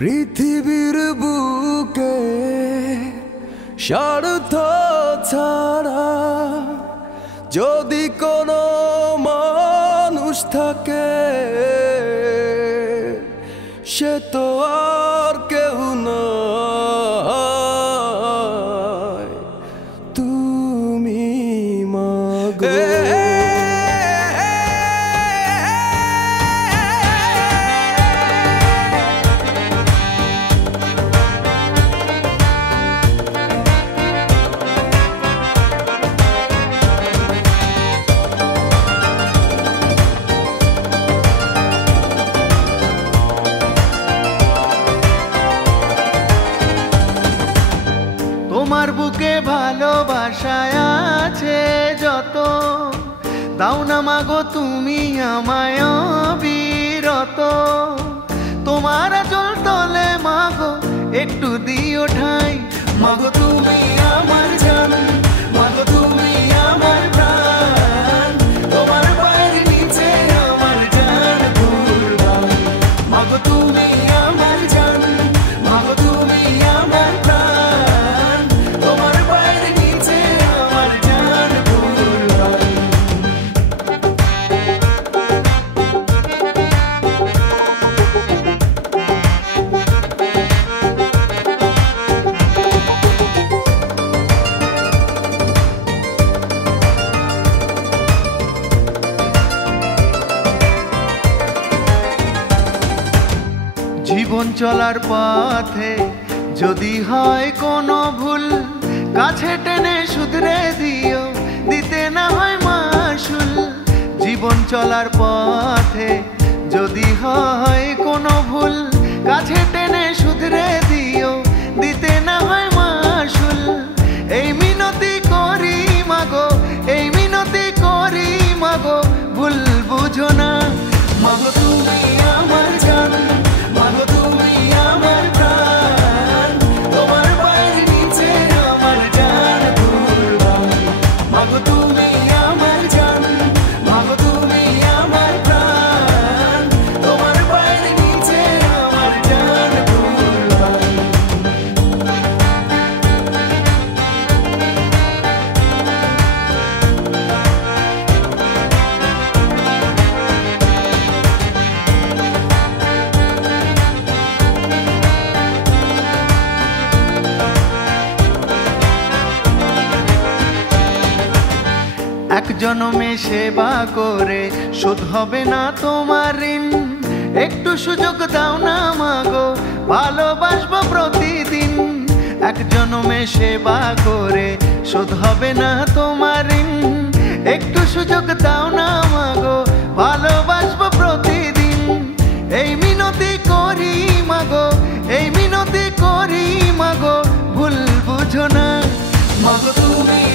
পৃথিবীর বুকে স্বার্থ ছাড়া যদি কোনো মানুষ থাকে, সে তো আর কেউ নয়। তুমি মাগো। যত দাও না মাগো, তুমি আমায় বিরত তোমার চল তলে মাগো, একটু দিও ঠাই। মাগো, তুমি জীবন চলার পথে যদি হয় কোনো ভুল, কাছে টেনে শুধরে দিও, দিতে না হয় মাসুল। জীবন চলার পথে যদি হয় কোনো ভুল, কাছে টেনে শুধরে দিও, দিতে না হয় মাসুল। এই মিনতি করি মাগো, এই মিনতি করি মাগো, ভুল বুঝো না। মাগো তুমি আমার জনমে সেবা করে, শোধ হবে না তোমার ঋণ। একটু সুযোগ দাও না মাগো, ভালোবাসবো প্রতিদিন। এক জনমে সেবা করে, শোধ হবে না তোমার ঋণ। একটু সুযোগ দাও না মাগো, ভালোবাসবো প্রতিদিন। এই মিনতি করি মাগো, এই মিনতি করি মাগো, ভুল বুঝো না। মাগো তুমি